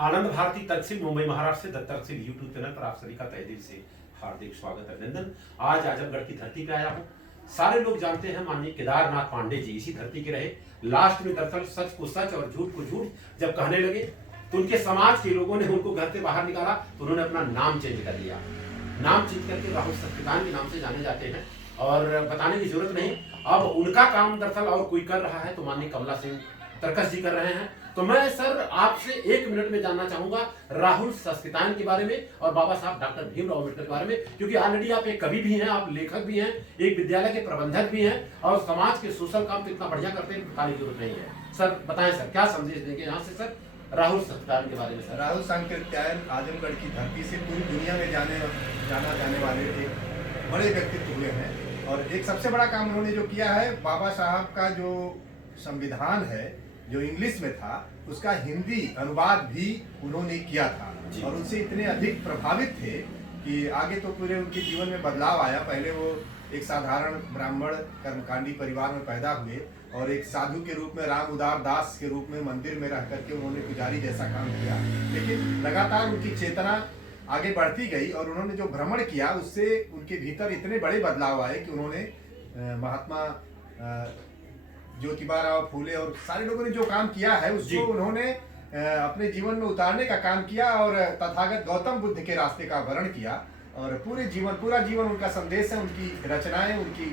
आनंद भारती तक्षशिल मुंबई महाराष्ट्र से दत्तरक्षिल YouTube channel पर आप सभी का तहे दिल से हार्दिक स्वागत अभिनंदन। आज आजमगढ़ की धरती पे आया हूँ। सारे लोग जानते हैं माननीय केदारनाथ पांडे जी इसी धरती के रहे। लास्ट में दरअसल सच को सच और झूठ को झूठ जब कहने लगे तो उनके समाज के लोगों ने उनको घर से बाहर निकाला, तो उन्होंने अपना नाम चेंज कर लिया। नाम चेंज करके राहुल सस्तिदान के नाम से जाने जाते हैं और बताने की जरूरत नहीं। अब उनका काम दरअसल और कोई कर रहा है तो माननीय कमला सिंह तरकस जी कर रहे हैं। तो मैं सर आपसे 1 मिनट में जानना चाहूंगा राहुल सस्तिदान के बारे में और बाबा साहब डॉक्टर भीमराव अम्बेडकर के बारे में, क्योंकि ऑलरेडी आप एक कवि भी हैं, आप लेखक भी हैं, एक विद्यालय के प्रबंधक भी हैं और समाज के सोशल काम तो इतना बढ़िया करते हैं, बताने की जरूरत नहीं है। सर बताएं सर क्या संदेश देंगे यहाँ से सर राहुल सस्तिदान के बारे में। सर राहुल सांकृत्यायन आजमगढ़ की धरती से पूरी दुनिया में जाना जाने वाले एक बड़े व्यक्तित्व हुए हैं और एक सबसे बड़ा काम उन्होंने जो किया है, बाबा साहब का जो संविधान है जो इंग्लिश में था उसका हिंदी अनुवाद भी उन्होंने किया था और उनसे इतने अधिक प्रभावित थे कि आगे तो पूरे उनके जीवन में बदलाव आया। पहले वो एक साधारण ब्राह्मण कर्मकांडी परिवार में पैदा हुए और एक साधु के रूप में राम उदार दास के रूप में मंदिर में रह करके उन्होंने पुजारी जैसा काम किया, लेकिन लगातार उनकी चेतना आगे बढ़ती गई और उन्होंने जो भ्रमण किया उससे उनके भीतर इतने बड़े बदलाव आए कि उन्होंने महात्मा ज्योतिबा फूले और सारे लोगों ने जो काम किया है उसको उन्होंने अपने जीवन में उतारने का काम किया और तथागत गौतम बुद्ध के रास्ते का वर्ण किया और पूरा जीवन उनका संदेश है। उनकी रचनाएं, उनकी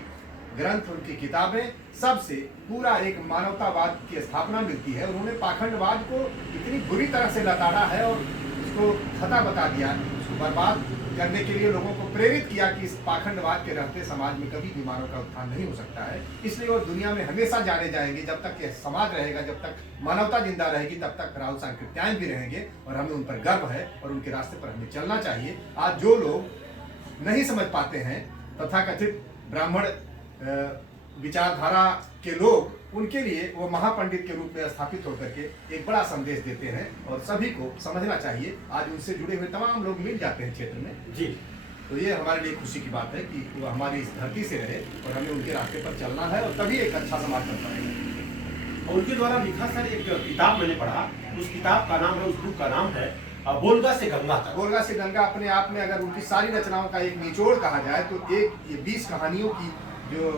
ग्रंथ, उनकी किताबें, सबसे पूरा एक मानवतावाद की स्थापना मिलती है। उन्होंने पाखंडवाद को इतनी बुरी तरह से लताड़ा है और उसको खता बता दिया, उसको बर्बाद करने के लिए लोगों को प्रेरित किया कि इस पाखंडवाद के रहते समाज में कभी भी मानव का उत्थान नहीं हो सकता है। इसलिए वो दुनिया में हमेशा जाने जाएंगे। जब तक यह समाज रहेगा, जब तक मानवता जिंदा रहेगी, तब तक राहुल सांकृत्यायन भी रहेंगे और हमें उन पर गर्व है और उनके रास्ते पर हमें चलना चाहिए। आज जो लोग नहीं समझ पाते हैं, तथाकथित ब्राह्मण विचारधारा के लोग, उनके लिए वो महापंडित के रूप में स्थापित होकर के एक बड़ा संदेश देते हैं और सभी को समझना चाहिए। आज उनसे जुड़े हुए तमाम लोग मिल जाते हैं क्षेत्र में जी, तो ये हमारे लिए खुशी की बात है कि वो हमारी इस धरती से रहे और हमें उनके रास्ते पर चलना है और तभी एक अच्छा समाज बन पाएगा। उनके द्वारा लिखा सर एक किताब मैंने पढ़ा, उस किताब का नाम है, उस बुक का नाम है बोलगा से गंगा तक। बोलगा से गंगा अपने आप में अगर उनकी सारी रचनाओं का एक निचोड़ कहा जाए तो एक ये 20 कहानियों की जो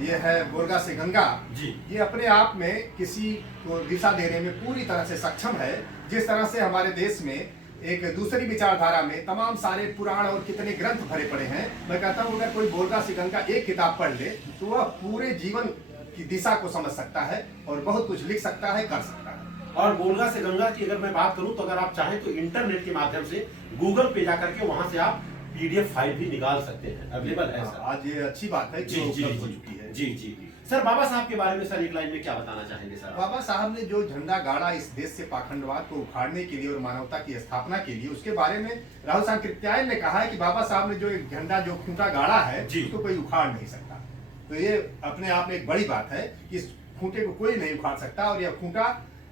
ये है बोलगा से गंगा जी, ये अपने आप में किसी को दिशा देने में पूरी तरह से सक्षम है। जिस तरह से हमारे देश में एक दूसरी विचारधारा में तमाम सारे पुराण और कितने ग्रंथ भरे पड़े हैं, मैं कहता हूँ अगर कोई बोलगा से गंगा एक किताब पढ़ ले तो वह पूरे जीवन की दिशा को समझ सकता है और बहुत कुछ लिख सकता है, कर सकता है। और बोलगा से गंगा की अगर मैं बात करूं तो अगर आप चाहें तो इंटरनेट के माध्यम से गूगल पे जाकर के वहां से आप PDF फाइल भी निकाल सकते हैं, अवेलेबल है सर। आज ये अच्छी बात है कि उपलब्ध हो चुकी है। जी जी जी सर, बाबा साहब के बारे में सर एक लाइन में क्या बताना चाहेंगे सर? बाबा साहब ने जो झंडा गाड़ा इस देश से पाखंडवाद को उखाड़ने के लिए और मानवता की स्थापना के लिए, उसके बारे में राहुल सांकृत्यायन ने कहा है कि बाबा साहब ने जो एक झंडा जो खूंटा गाड़ा है उसको कोई उखाड़ नहीं सकता। तो ये अपने आप में एक बड़ी बात है कि इस खूंटे को कोई नहीं उखाड़ सकता और यह खूंटा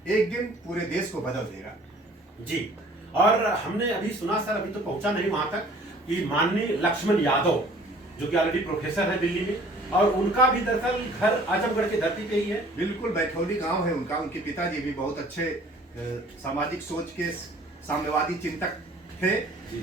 एक दिन पूरे देश को बदल देगा जी। और हमने अभी सुना सर, अभी तो पहुंचा नहीं वहां तक, कि माननीय लक्ष्मण यादव जो कि ऑलरेडी प्रोफेसर है दिल्ली में और उनका भी दरअसल घर आजमगढ़ की धरती पे ही है। बिल्कुल, बैठौली गांव है उनका। उनके पिताजी भी बहुत अच्छे सामाजिक सोच के साम्यवादी चिंतक थे,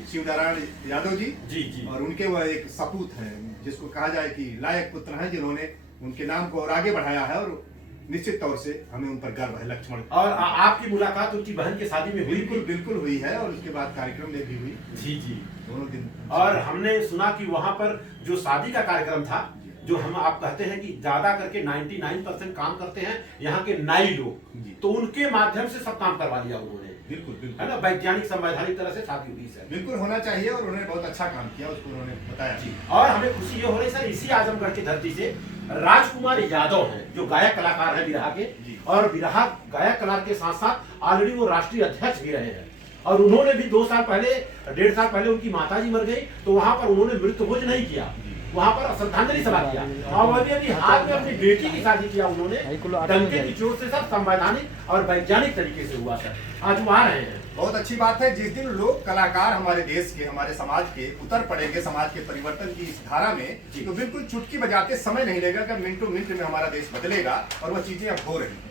शिवनारायण यादव जी जी जी, और उनके वह एक सपूत हैं जिसको कहा जाए कि लायक पुत्र हैं, जिन्होंने उनके नाम को और आगे बढ़ाया है और निश्चित तौर से हमें उन पर गर्व है। लक्ष्मण और आपकी मुलाकात उनकी बहन के शादी में हुई? बिल्कुल हुई है और उसके बाद कार्यक्रम में भी हुई जी जी, दोनों दिन। और हमने सुना कि वहां पर जो शादी का कार्यक्रम था, जो हम आप कहते हैं कि ज्यादा करके 99% काम करते हैं यहाँ के नाई लोग, तो उनके माध्यम से सब काम करवा लिया उन्होंने। बिल्कुल है ना, वैज्ञानिक संवैधानिक तरह से शादी हुई सर। बिल्कुल होना चाहिए और उन्होंने बहुत अच्छा काम किया, उसको उन्होंने बताया जी। और हमें खुशी ये हो रही सर, इसी आजमगढ़ की धरती से राजकुमार यादव हैं जो गायक कलाकार हैं बिरहा के, और बिरहा गायक कलाकार के साथ साथ ऑलरेडी वो राष्ट्रीय अध्यक्ष भी रहे हैं। और उन्होंने भी 2 साल पहले, 1.5 साल पहले उनकी माताजी मर गई तो वहां पर उन्होंने मृत्यु भोज नहीं किया, वहां पर श्रद्धांजलि सभा किया और वह भी अभी हाथ में अपनी बेटी की शादी किया उन्होंने, डंके की चोट से सब संवैधानिक और वैज्ञानिक तरीके से हुआ सर। आज वो आ रहे हैं, बहुत अच्छी बात है। जिस दिन लोग कलाकार हमारे देश के, हमारे समाज के उतर पड़ेंगे समाज के परिवर्तन की इस धारा में, तो बिल्कुल चुटकी बजाते समय नहीं लगेगा कि मिनटों मिनट में हमारा देश बदलेगा और वह चीजें अब हो रही हैं।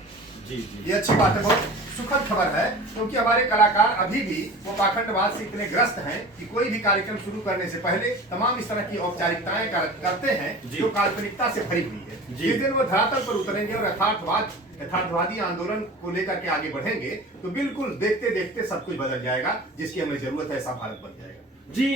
जी जी। ये अच्छी बात है, बहुत सुखद खबर है, क्योंकि हमारे कलाकार अभी भी वो पाखंडवाद से इतने ग्रस्त हैं कि कोई भी कार्यक्रम शुरू करने से पहले तमाम इस तरह की औपचारिकताएं करते हैं जो काल्पनिकता से भरी हुई है। जिस दिन वो धरातल पर उतरेंगे और यथार्थवादी आंदोलन को लेकर के आगे बढ़ेंगे तो बिल्कुल देखते देखते सब कुछ बदल जाएगा, जिसकी हमें जरूरत है, ऐसा भारत बन जाएगा। जी,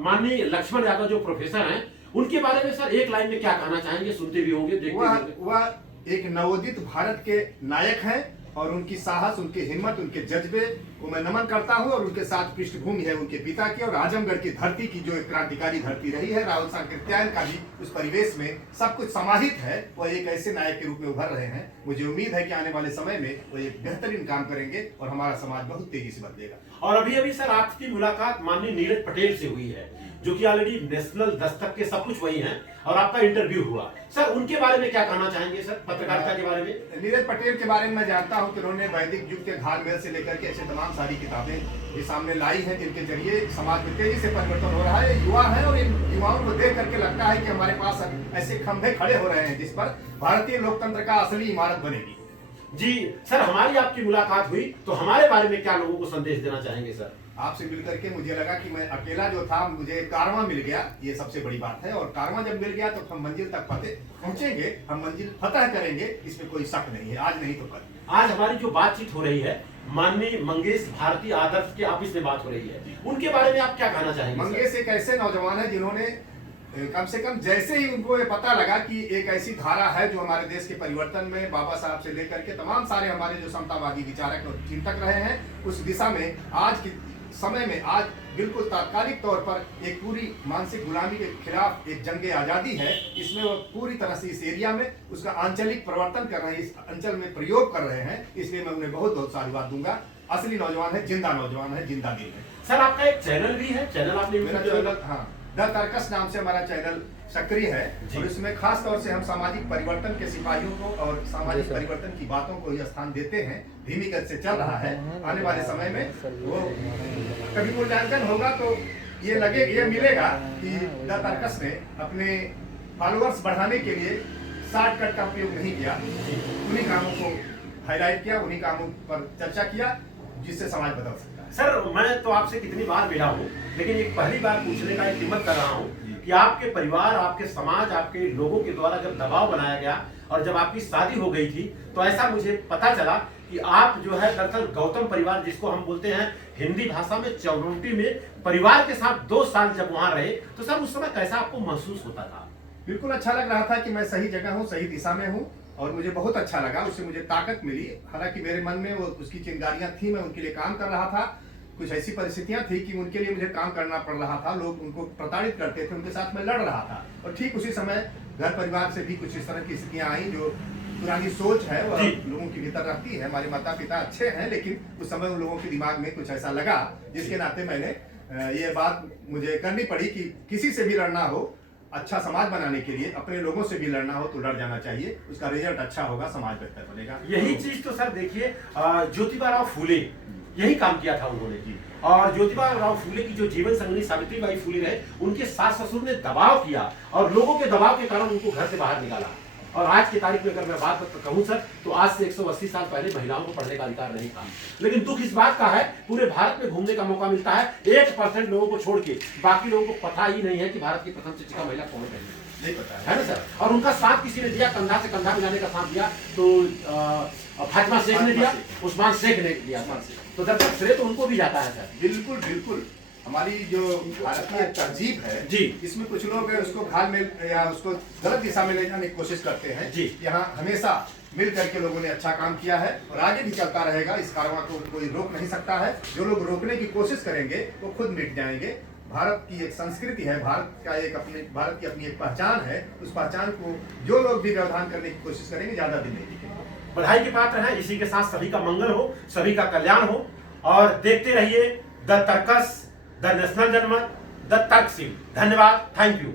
माननीय लक्ष्मण यादव जो प्रोफेसर हैं, उनके बारे में सर एक लाइन में क्या कहना चाहेंगे? सुनते भी होंगे, देखते भी होंगे। वह एक नवोदित भारत के नायक हैं और उनकी साहस, उनकी हिम्मत, उनके जज्बे को मैं नमन करता हूं। और उनके साथ पृष्ठभूमि है उनके पिता की और आजमगढ़ की धरती की, जो एक क्रांतिकारी धरती रही है। राहुल सांकृत्यायन का भी उस परिवेश में सब कुछ समाहित है। वह एक ऐसे नायक के रूप में उभर रहे हैं। मुझे उम्मीद है कि आने वाले समय में वो एक बेहतरीन काम करेंगे और हमारा समाज बहुत तेजी से बदलेगा। और अभी अभी सर आपकी मुलाकात माननीय नीरज पटेल से हुई है, जो कि ऑलरेडी नेशनल दस्तक के सब कुछ वही हैं, और आपका इंटरव्यू हुआ। सर उनके बारे में क्या कहना चाहेंगे सर, पत्रकारिता के बारे में? नीरज पटेल के बारे में मैं जानता हूं कि उन्होंने वैदिक युग के घाघमेल से लेकर के ऐसे तमाम सारी किताबें ये सामने लाई हैं, जिनके जरिए समाज में तेजी से परिवर्तन हो रहा है। युवा है और इन युवाओं को देख करके लगता है कि हमारे पास ऐसे खंभे खड़े हो रहे हैं जिस पर भारतीय लोकतंत्र का असली इमारत बनेगी। जी सर, हमारी आपकी मुलाकात हुई तो हमारे बारे में क्या लोगों को संदेश देना चाहेंगे सर? आपसे मिलकर के मुझे लगा कि मैं अकेला जो था, मुझे कारवां मिल गया, ये सबसे बड़ी बात है। और कारवां जब मिल गया तो हम मंजिल तक पहुंचेंगे, हम मंजिल फतह करेंगे, इसमें कोई शक नहीं है, आज नहीं तो कल। आज हमारी जो बातचीत हो रही है, माननीय मंगेश भारती आदर्श के ऑफिस में बात हो रही है, उनके बारे में आप क्या कहना चाहेंगे? मंगेश एक ऐसे नौजवान है जिन्होंने कम से कम जैसे ही उनको ये पता लगा कि एक ऐसी धारा है जो हमारे देश के परिवर्तन में बाबा साहब से लेकर के तमाम सारे हमारे जो समतावादी विचारक और चिंतक रहे हैं, उस दिशा में आज के समय में आज बिल्कुल तात्कालिक तौर पर एक पूरी मानसिक गुलामी के खिलाफ एक जंग आजादी है। इसमें वो पूरी तरह से इस एरिया में उसका आंचलिक परिवर्तन कर रहे हैं, इस अंचल में प्रयोग कर रहे हैं। इसलिए मैं उन्हें बहुत बहुत सारी बात दूंगा। असली नौजवान है, जिंदा नौजवान है, जिंदा दिल है। सर आपका एक चैनल भी है, चैनल आपने मेरा चैनल, हाँ, द तर्कस नाम से हमारा चैनल सक्रिय है और इसमें खास तौर से हम सामाजिक परिवर्तन के सिपाहियों को और सामाजिक परिवर्तन की बातों को ही स्थान देते हैं। धीमी गति से चल रहा है। आने वाले समय में वो कभी मूल्यांकन होगा तो ये मिलेगा कि द तर्कस ने अपने फॉलोअर्स बढ़ाने के लिए शॉर्टकट का उपयोग नहीं किया, उन्हीं कामों को हाईलाइट किया, उन्हीं कामों पर चर्चा किया जिससे समाज बदल सकता है। सर मैं तो आपसे कितनी बार मिला हूँ, लेकिन एक पहली बार पूछने का एक हिम्मत कर रहा हूँ कि आपके परिवार, आपके समाज, आपके लोगों के द्वारा जब दबाव बनाया गया और जब आपकी शादी हो गई थी, तो ऐसा मुझे पता चला कि आप जो है दरअसल गौतम परिवार, जिसको हम बोलते हैं हिंदी भाषा में चौरौंटी में, परिवार के साथ 2 साल जब वहां रहे, तो सर उस समय कैसा आपको महसूस होता था? बिल्कुल अच्छा लग रहा था कि मैं सही जगह हूँ, सही दिशा में हूँ और मुझे बहुत अच्छा लगा। उससे मुझे ताकत मिली। हालांकि मेरे मन में वो उसकी चिंगारियां थी, मैं उनके लिए काम कर रहा था। कुछ ऐसी परिस्थितियां थी कि उनके लिए मुझे काम करना पड़ रहा था। लोग उनको प्रताड़ित करते थे, उनके साथ मैं लड़ रहा था। और ठीक उसी समय घर परिवार से भी कुछ इस तरह की स्थितियां आई जो पुरानी सोच है वो लोगों के भीतर रहती है। हमारे माता पिता अच्छे हैं, लेकिन उस समय उन लोगों के दिमाग में कुछ ऐसा लगा जिसके नाते मैंने ये बात मुझे करनी पड़ी कि किसी से भी लड़ना हो, अच्छा समाज बनाने के लिए अपने लोगों से भी लड़ना हो तो लड़ जाना चाहिए। उसका रिजल्ट अच्छा होगा, समाज बेहतर बनेगा। यही चीज तो सर देखिए, ज्योतिबा राव फूले यही काम किया था उन्होंने जी। और ज्योतिबा राव फूले की जो जीवन संगिनी सावित्रीबाई फूले रहे, उनके सास ससुर ने दबाव किया और लोगों के दबाव के कारण उनको घर से बाहर निकाला। और आज की तारीख में अगर मैं बात कहूं सर, तो आज से 180 साल पहले महिलाओं को पढ़ने का अधिकार नहीं था। लेकिन दुख इस बात का है, पूरे भारत में घूमने का मौका मिलता है 1% लोगों को छोड़ के, बाकी लोगों को पता ही नहीं है कि भारत की प्रथम शिक्षिका महिला कौन है, नहीं पता है ना सर। और उनका साथ किसी ने दिया, कंधा से कंधा मिलाने का साथ दिया, तो फातिमा शेख ने दिया, उस्मान शेख ने दिया। तो दरअसल श्रेय तो उनको भी जाता है सर। बिल्कुल बिल्कुल। हमारी जो भारतीय तहजीब है जी, इसमें कुछ लोग उसको घाल में या उसको गलत दिशा में ले जाने की कोशिश करते हैं जी। यहाँ हमेशा मिल करके लोगों ने अच्छा काम किया है और आगे भी चलता रहेगा। इस कारवां को कोई रोक नहीं सकता है। जो लोग रोकने की कोशिश करेंगे वो खुद मिट जाएंगे। भारत की एक संस्कृति है, भारत की अपनी एक पहचान है। उस पहचान को जो लोग भी व्यवधान करने की कोशिश करेंगे ज्यादा दिन नहीं टिकेंगे। बधाई के पात्र हैं। इसी के साथ सभी का मंगल हो, सभी का कल्याण हो और देखते रहिए द तर्कस, द नेशनल जनमत, द तर्क सिंह। धन्यवाद, थैंक यू।